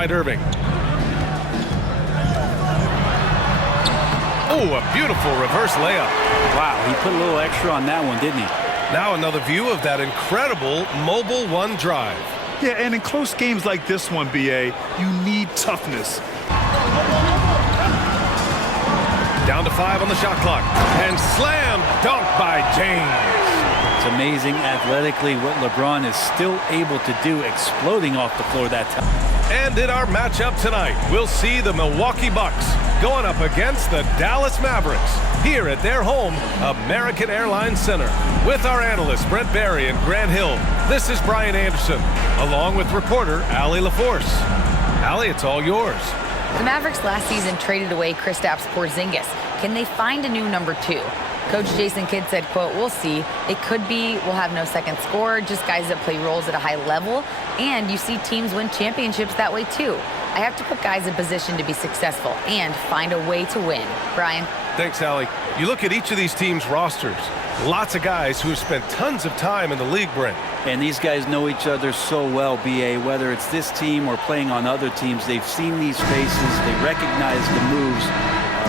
Irving. Oh, a beautiful reverse layup. Wow, he put a little extra on that one, didn't he? Now another view of that incredible mobile one drive. Yeah, and in close games like this one, BA, you need toughness. Down to 5 on the shot clock. And slam dunk by James. It's amazing athletically what LeBron is still able to do, exploding off the floor that time. And in our matchup tonight, we'll see the Milwaukee Bucks going up against the Dallas Mavericks here at their home, American Airlines Center. With our analysts, Brent Barry and Grant Hill, this is Brian Anderson, along with reporter Allie LaForce. Allie, it's all yours. The Mavericks last season traded away Kristaps Porzingis. Can they find a new number 2? Coach Jason Kidd said, quote, "We'll see. It could be we'll have no second scorer, just guys that play roles at a high level. And you see teams win championships that way, too. I have to put guys in position to be successful and find a way to win." Brian. Thanks, Allie. You look at each of these teams' rosters. Lots of guys who have spent tons of time in the league, Brent. And these guys know each other so well, BA. Whether it's this team or playing on other teams, they've seen these faces. They recognize the moves.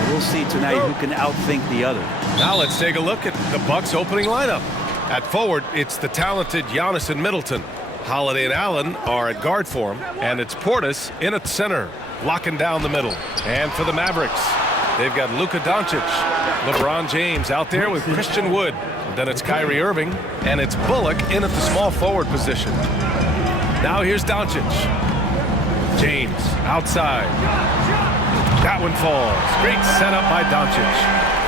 We'll see tonight who can outthink the other. Now let's take a look at the Bucks' opening lineup. At forward, it's the talented Giannis and Middleton. Holiday and Allen are at guard for him, and it's Portis in at center, locking down the middle. And for the Mavericks, they've got Luka Doncic, LeBron James out there with Christian Wood. Then it's Kyrie Irving, and it's Bullock in at the small forward position. Now here's Doncic. James outside. That one falls. Great setup by Doncic.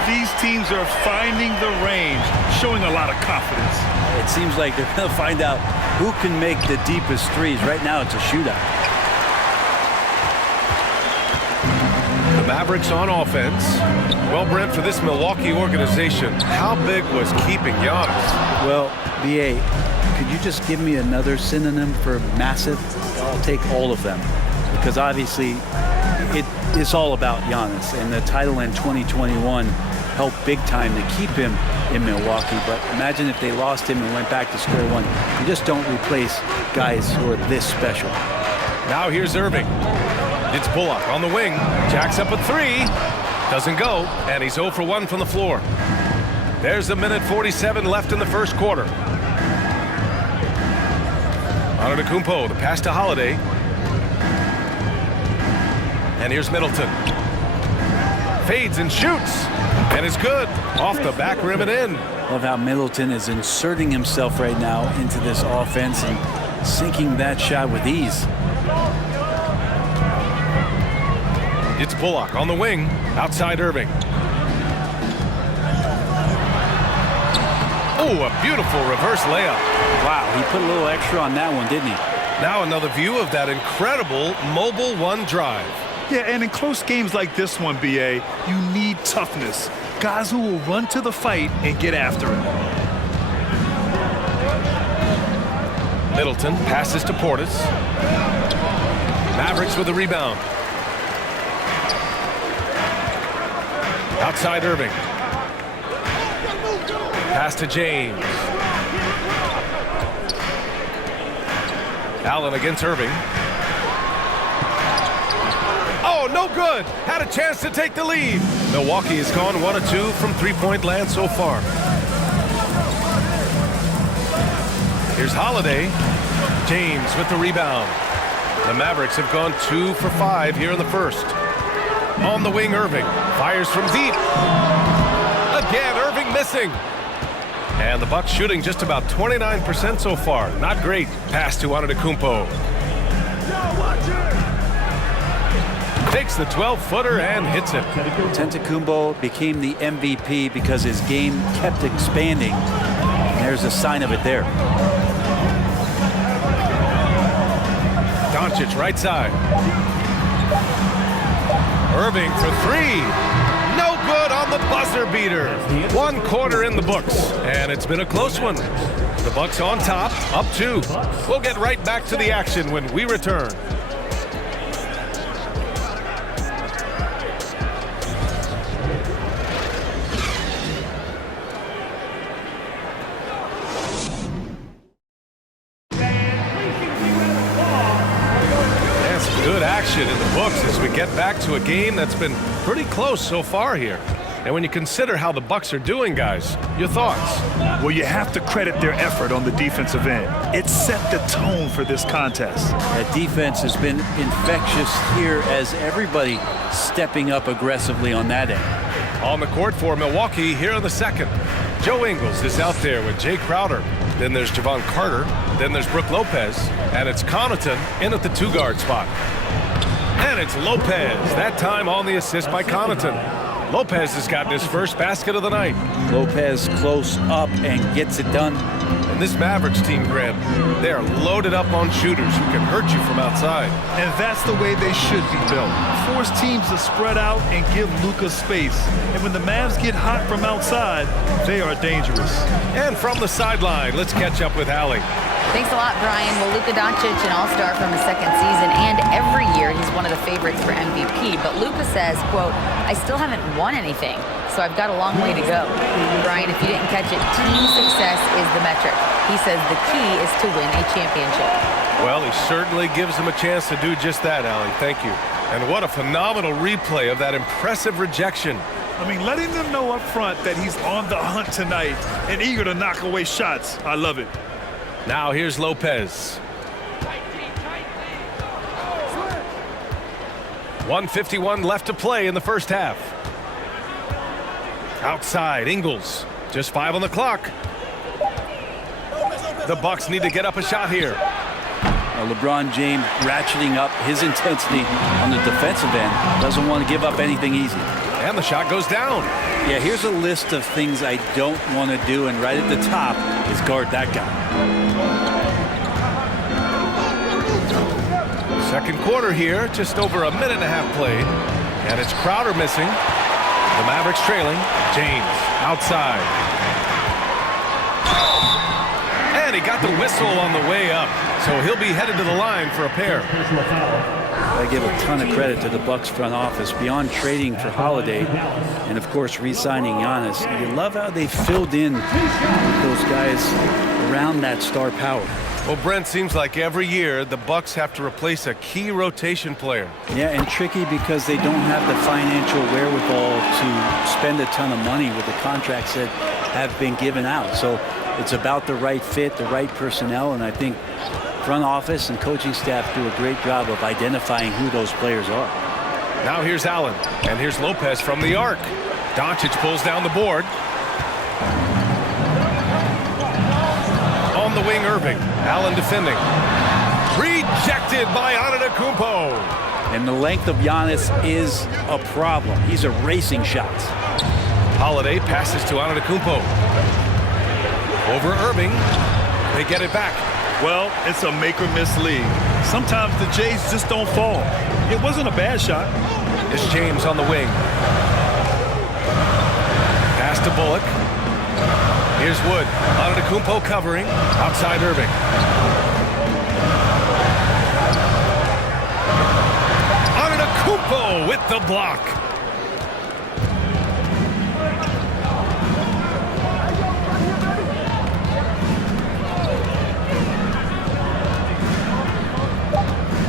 These teams are finding the range, showing a lot of confidence. It seems like they're going to find out who can make the deepest threes. Right now, it's a shootout. The Mavericks on offense. Well, Brent, for this Milwaukee organization, how big was keeping Giannis? Well, BA, could you just give me another synonym for massive? I'll take all of them. Because obviously, it's all about Giannis. And the title in 2021 helped big time to keep him in Milwaukee. But imagine if they lost him and went back to square one. You just don't replace guys who are this special. Now here's Irving. It's Bullock on the wing. Jacks up a 3. Doesn't go. And he's 0 for 1 from the floor. There's a minute 47 left in the first quarter. Antetokounmpo, the pass to Holiday. And here's Middleton. Fades and shoots. And it's good. Off the back rim and in. Love how Middleton is inserting himself right now into this offense and sinking that shot with ease. It's Bullock on the wing. Outside Irving. Oh, a beautiful reverse layup. Wow, he put a little extra on that one, didn't he? Now another view of that incredible mobile one drive. Yeah, and in close games like this one, BA, you need toughness. Guys who will run to the fight and get after it. Middleton passes to Portis. Mavericks with the rebound. Outside Irving. Pass to James. Allen against Irving. Oh, no good. Had a chance to take the lead. Milwaukee has gone 1 of 2 from three-point land so far. Here's Holiday. James with the rebound. The Mavericks have gone 2 for 5 here in the first. On the wing, Irving fires from deep. Again, Irving missing. And the Bucks shooting just about 29% so far. Not great. Pass to Antetokounmpo. Takes the 12-footer and hits it. Antetokounmpo became the MVP because his game kept expanding. There's a sign of it there. Doncic right side. Irving for 3. No good on the buzzer beater. 1 quarter in the books, and it's been a close one. The Bucks on top, up 2. We'll get right back to the action when we return. Good action in the books as we get back to a game that's been pretty close so far here. And when you consider how the Bucks are doing, guys, your thoughts? Well, you have to credit their effort on the defensive end. It set the tone for this contest. That defense has been infectious here as everybody stepping up aggressively on that end. On the court for Milwaukee here in the second. Joe Ingles is out there with Jay Crowder. Then there's Javon Carter. Then there's Brook Lopez. And it's Connaughton in at the 2-guard spot. And it's Lopez, that time on the assist by Connaughton. Lopez has gotten his first basket of the night. Lopez close up and gets it done. And this Mavericks team, Graham, they are loaded up on shooters who can hurt you from outside. And that's the way they should be built. Force teams to spread out and give Luka space. And when the Mavs get hot from outside, they are dangerous. And from the sideline, let's catch up with Allie. Thanks a lot, Brian. Well, Luka Doncic, an all-star from his second season, and every year he's one of the favorites for MVP. But Luka says, quote, I still haven't won anything, so I've got a long way to go. Brian, if you didn't catch it, team success is the metric. He says the key is to win a championship. Well, he certainly gives him a chance to do just that, Allie. Thank you. And what a phenomenal replay of that impressive rejection. I mean, letting them know up front that he's on the hunt tonight and eager to knock away shots. I love it. Now here's Lopez. 1:51 left to play in the first half. Outside, Ingles. Just 5 on the clock. The Bucks need to get up a shot here. LeBron James ratcheting up his intensity on the defensive end. Doesn't want to give up anything easy. And the shot goes down. Yeah, here's a list of things I don't want to do, and right at the top is guard that guy. Second quarter here, just over a minute and a half played. And it's Crowder missing. The Mavericks trailing. James outside. And he got the whistle on the way up. So he'll be headed to the line for a pair. I give a ton of credit to the Bucks front office. Beyond trading for Holiday and, of course, re-signing Giannis, you love how they filled in with those guys around that star power. Well, Brent, seems like every year the Bucks have to replace a key rotation player. Yeah, and tricky because they don't have the financial wherewithal to spend a ton of money with the contracts that have been given out. So it's about the right fit, the right personnel, and I think front office and coaching staff do a great job of identifying who those players are. Now here's Allen, and here's Lopez from the arc. Doncic pulls down the board. On the wing, Irving. Allen defending. Rejected by ADDICT. And the length of Giannis is a problem. He's erasing shots. Holiday passes to ADDICT. Over Irving. They get it back. Well, it's a make-or-miss league. Sometimes the Jays just don't fall. It wasn't a bad shot. It's James on the wing. Pass to Bullock. Here's Wood. ADDICT covering. Outside Irving. ADDICT with the block.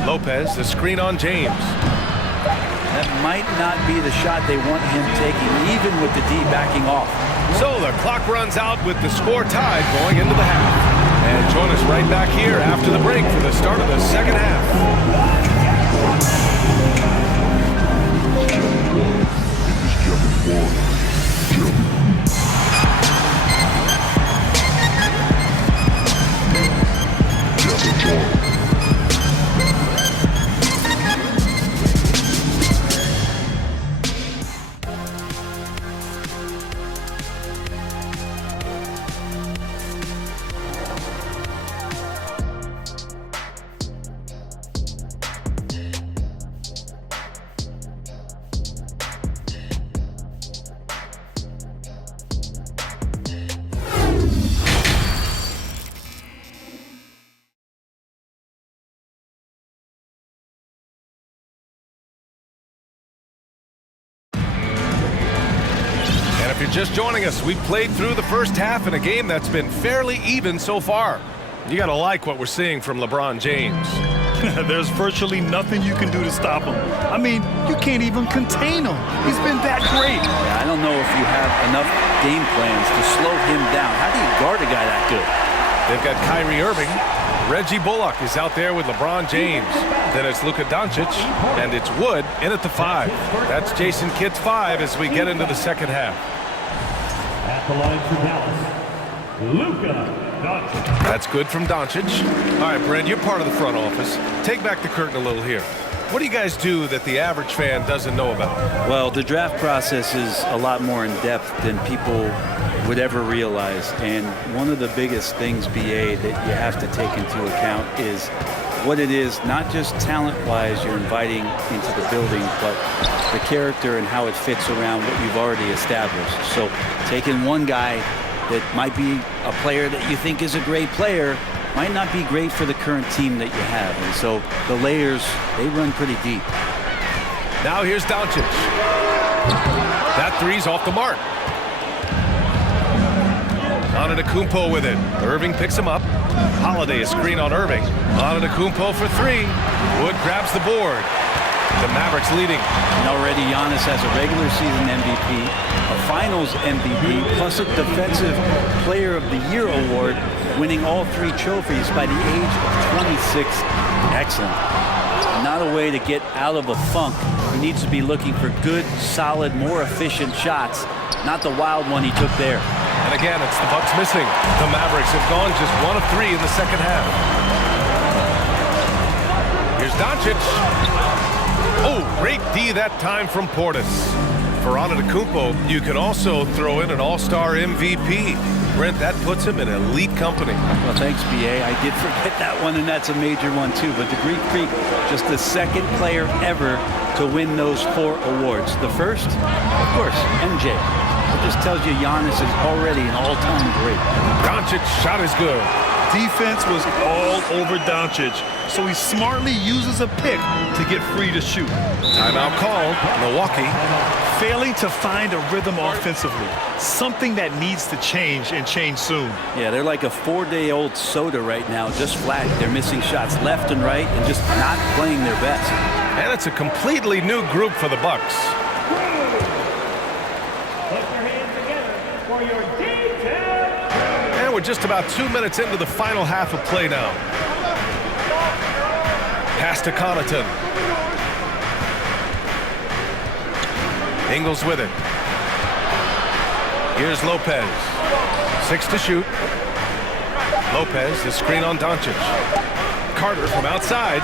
Lopez, the screen on James. That might not be the shot they want him taking, even with the D backing off. So the clock runs out with the score tied going into the half. And join us right back here after the break for the start of the second half. If you're just joining us, we've played through the first half in a game that's been fairly even so far. You got to like what we're seeing from LeBron James. There's virtually nothing you can do to stop him. I mean, you can't even contain him. He's been that great. Yeah, I don't know if you have enough game plans to slow him down. How do you guard a guy that good? They've got Kyrie Irving. Reggie Bullock is out there with LeBron James. Then it's Luka Doncic, and it's Wood in at the 5. That's Jason Kidd's 5 as we get into the second half. At the line for Dallas, Luka Doncic. That's good from Doncic. All right, Brent, you're part of the front office. Take back the curtain a little here. What do you guys do that the average fan doesn't know about? Well, the draft process is a lot more in depth than people would ever realize. And one of the biggest things, BA, that you have to take into account is what it is, not just talent-wise you're inviting into the building, but the character and how it fits around what you've already established. So taking one guy that might be a player that you think is a great player might not be great for the current team that you have. And so the layers, they run pretty deep. Now here's Doncic. That three's off the mark. Antetokounmpo with it. Irving picks him up. Holiday a screen on Irving. Antetokounmpo for 3. Wood grabs the board. The Mavericks leading. And already Giannis has a regular season MVP, a finals MVP, plus a defensive player of the year award, winning all 3 trophies by the age of 26. Excellent. Not a way to get out of a funk. He needs to be looking for good, solid, more efficient shots, not the wild one he took there. And again, it's the Bucks missing. The Mavericks have gone just 1 of 3 in the second half. Here's Doncic. Oh, great D that time from Portis. For Antetokounmpo, you can also throw in an all-star MVP. Brent, that puts him in elite company. Well, thanks, BA. I did forget that one, and that's a major one, too. But the Greek Freak, just the second player ever to win those 4 awards. The first, of course, MJ. It just tells you Giannis is already an all-time great. Doncic's shot is good. Defense was all over Doncic, so he smartly uses a pick to get free to shoot. Timeout called. Milwaukee. Failing to find a rhythm offensively, something that needs to change and change soon. Yeah, they're like a 4-day-old soda right now, just flat. They're missing shots left and right and just not playing their best. And it's a completely new group for the Bucks. Put your hands together for your detail. And we're just about 2 minutes into the final half of play now. Pass to Connaughton. Ingles with it. Here's Lopez. 6 to shoot. Lopez, the screen on Doncic. Carter from outside.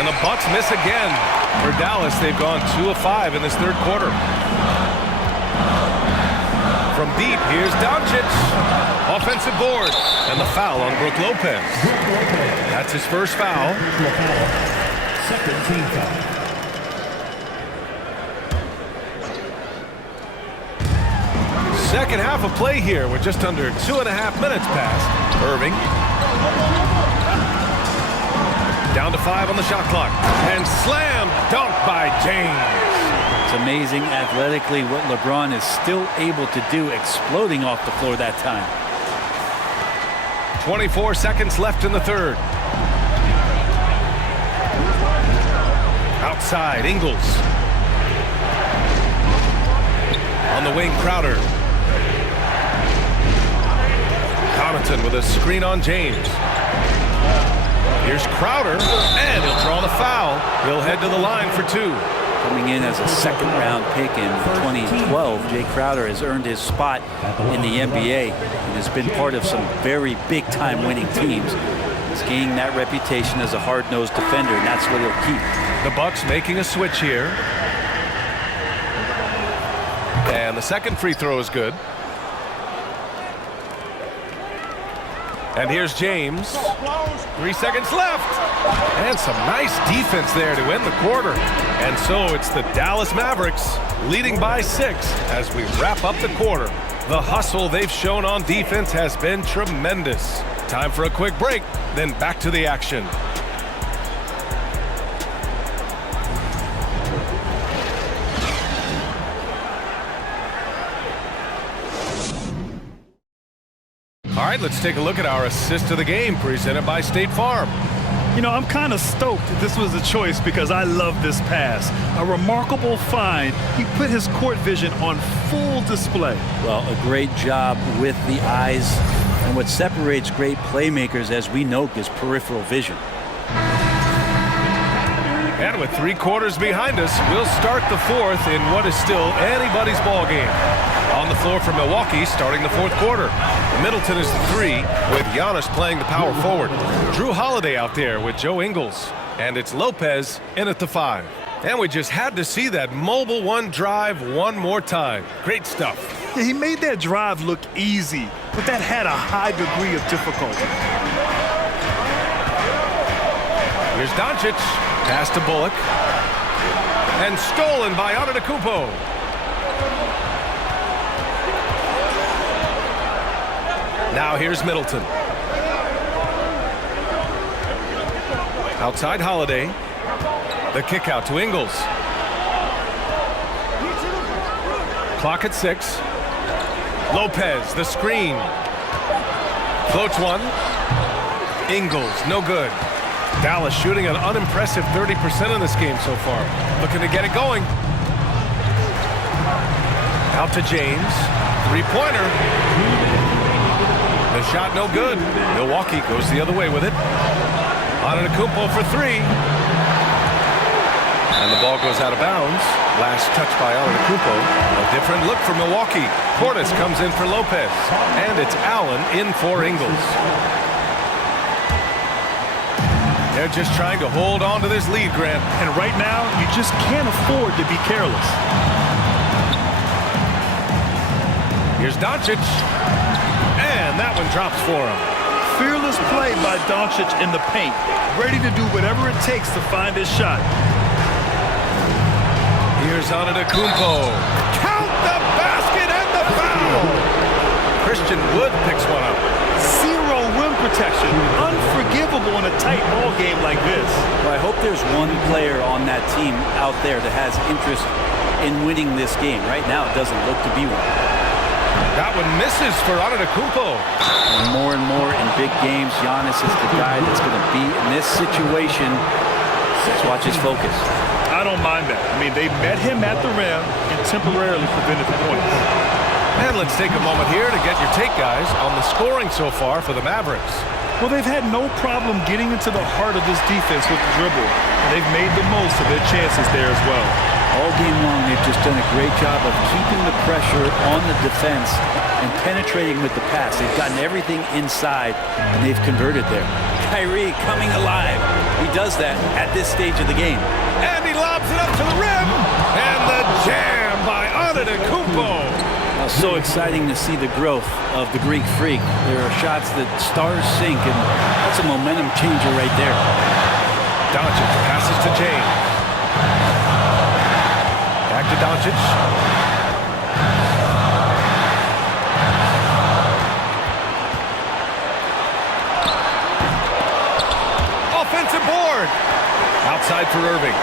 And the Bucks miss again. For Dallas, they've gone 2 of 5 in this third quarter. From deep, here's Doncic. Offensive board. And the foul on Brook Lopez. That's his first foul. Second team foul. Second half of play here with just under 2.5 minutes passed. Irving. Down to 5 on the shot clock. And slam dunk by James. It's amazing athletically what LeBron is still able to do, exploding off the floor that time. 24 seconds left in the third. Outside, Ingles. On the wing, Crowder. Connaughton with a screen on James. Here's Crowder, and he'll draw the foul. He'll head to the line for 2. Coming in as a second-round pick in 2012, Jay Crowder has earned his spot in the NBA and has been part of some very big-time winning teams. He's gained that reputation as a hard-nosed defender, and that's what he'll keep. The Bucks making a switch here. And the second free throw is good. And here's James. 3 seconds left. And some nice defense there to end the quarter. And so it's the Dallas Mavericks leading by 6 as we wrap up the quarter. The hustle they've shown on defense has been tremendous. Time for a quick break, then back to the action. All right, let's take a look at our assist of the game presented by State Farm. You know, I'm kind of stoked this was a choice because I love this pass. A remarkable find. He put his court vision on full display. Well, a great job with the eyes. And what separates great playmakers, as we know, is peripheral vision. And with 3 quarters behind us, we'll start the fourth in what is still anybody's ball game. On the floor for Milwaukee, starting the fourth quarter. Middleton is the 3, with Giannis playing the power forward. Drew Holiday out there with Joe Ingles. And it's Lopez in at the 5. And we just had to see that mobile one drive one more time. Great stuff. Yeah, he made that drive look easy, but that had a high degree of difficulty. Here's Doncic. Pass to Bullock. And stolen by ADDICT. Now here's Middleton. Outside Holiday. The kick out to Ingles. Clock at 6. Lopez, the screen. Floats one. Ingles, no good. Dallas shooting an unimpressive 30% in this game so far. Looking to get it going. Out to James. 3-pointer. The shot no good. Milwaukee goes the other way with it. ADDICT for 3. And the ball goes out of bounds. Last touch by ADDICT. A different look for Milwaukee. Portis comes in for Lopez. And it's Allen in for Ingles. They're just trying to hold on to this lead, Grant. And right now, you just can't afford to be careless. Here's Doncic. And that one drops for him. Fearless play by Doncic in the paint. Ready to do whatever it takes to find his shot. Here's ADDICT. Count the basket and the foul. Christian Wood picks one up. Zero rim protection. Unforgivable in a tight ball game like this. Well, I hope there's one player on that team out there that has interest in winning this game. Right now, it doesn't look to be one. That one misses for ADDICT. More and more in big games, Giannis is the guy that's going to be in this situation. Let's watch his focus. I don't mind that. I mean, they met him at the rim and temporarily prevented the points. And let's take a moment here to get your take, guys, on the scoring so far for the Mavericks. Well, they've had no problem getting into the heart of this defense with the dribble. And they've made the most of their chances there as well. All game long, they've just done a great job of keeping the pressure on the defense and penetrating with the pass. They've gotten everything inside, and they've converted there. Kyrie coming alive. He does that at this stage of the game. And he lobs it up to the rim. And the jam by ADDICT. So exciting to see the growth of the Greek Freak. There are shots that stars sink, and that's a momentum changer right there. Doncic passes to James. Back to Doncic. Offensive board. Outside for Irving.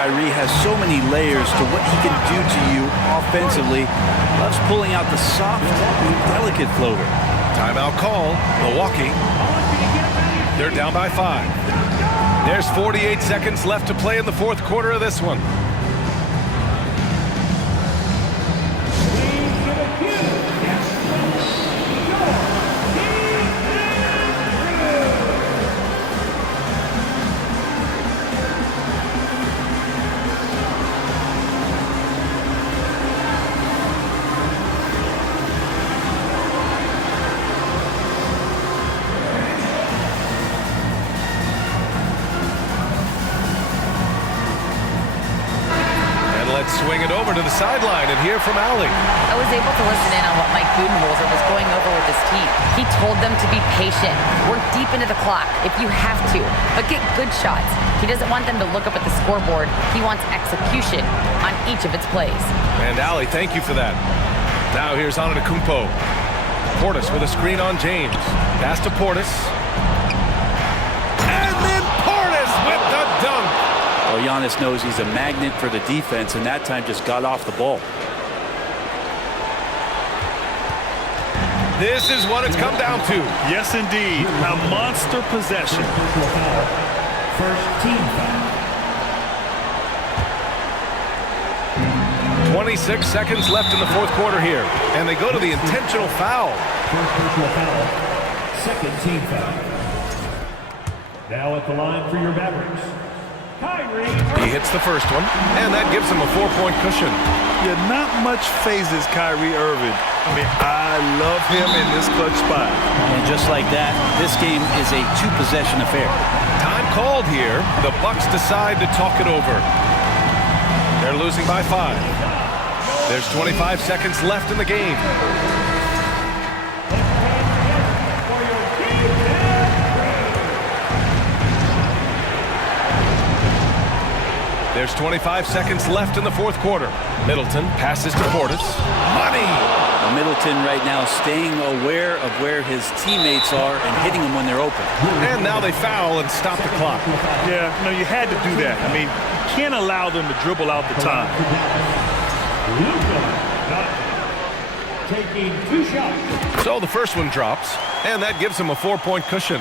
Kyrie has so many layers to what he can do to you offensively. Loves pulling out the soft and delicate floater. Timeout call, Milwaukee. They're down by 5. There's 48 seconds left to play in the fourth quarter of this one. Swing it over to the sideline and hear from Allie. I was able to listen in on what Mike Budenholzer was going over with his team. He told them to be patient, work deep into the clock if you have to, but get good shots. He doesn't want them to look up at the scoreboard. He wants execution on each of its plays. And Allie, thank you for that. Now here's ADDICT. Portis with a screen on James. Pass to Portis. And then Portis with the dunk. Well, Well, Giannis knows he's a magnet for the defense, and that time just got off the ball. This is what it's come down to. Yes, indeed. A monster possession. First team foul. 26 seconds left in the fourth quarter here, and they go to the intentional foul. First personal foul. Second team foul. Now at the line for your Mavericks, Kyrie. He hits the first one, and that gives him a 4-point cushion. Yeah, not much phases Kyrie Irving. I mean, I love him in this clutch spot. And just like that, this game is a two-possession affair. Time called here. The Bucks decide to talk it over. They're losing by 5. There's 25 seconds left in the game. There's 25 seconds left in the fourth quarter. Middleton passes to Portis. Money! Well, Middleton right now staying aware of where his teammates are and hitting them when they're open. And now they foul and stop the clock. Yeah, no, you had to do that. I mean, you can't allow them to dribble out the time. Taking 2 shots. So the first one drops, and that gives him a 4-point cushion.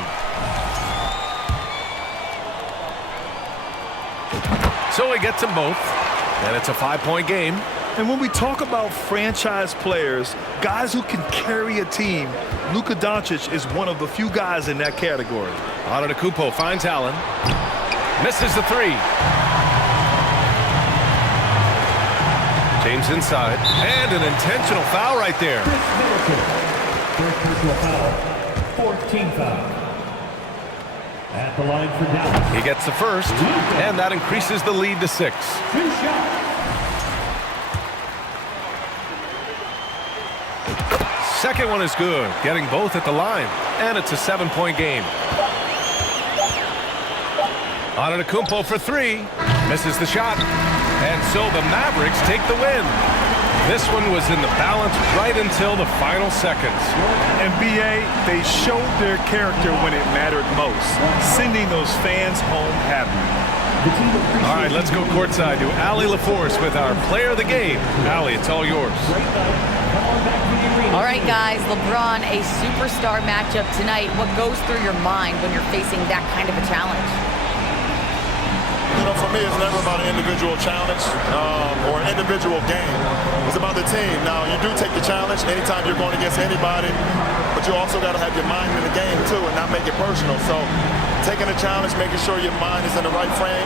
So he gets them both, and it's a 5-point game. And when we talk about franchise players, guys who can carry a team, Luka Doncic is one of the few guys in that category. ADDICT finds Allen. Misses the 3. James inside. And an intentional foul right there. First personal foul. 14 foul. At the line for Dallas. He gets the first, and that increases the lead to 6. 2 shots. Second one is good, getting both at the line, and it's a 7-point game. ADDICT for 3, misses the shot, and so the Mavericks take the win. This one was in the balance right until the final seconds. And BA, they showed their character when it mattered most, sending those fans home happy. All right, let's go courtside to Allie LaForce with our player of the game. Allie, it's all yours. All right, guys, LeBron, a superstar matchup tonight. What goes through your mind when you're facing that kind of a challenge? You know, for me, it's never about an individual challenge or an individual game. It's about the team. Now, you do take the challenge anytime you're going against anybody, but you also got to have your mind in the game, too, and not make it personal. So, taking the challenge, making sure your mind is in the right frame,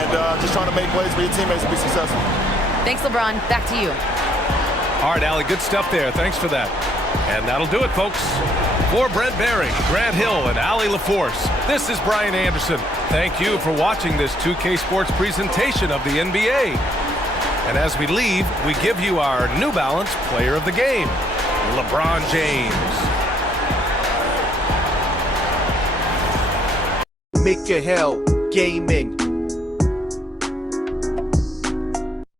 and just trying to make plays for your teammates to be successful. Thanks, LeBron. Back to you. All right, Allie, good stuff there. Thanks for that. And that'll do it, folks. For Brent Barry, Grant Hill, and Allie LaForce, this is Brian Anderson. Thank you for watching this 2K Sports presentation of the NBA. And as we leave, we give you our New Balance Player of the Game, LeBron James. Make your hell gaming.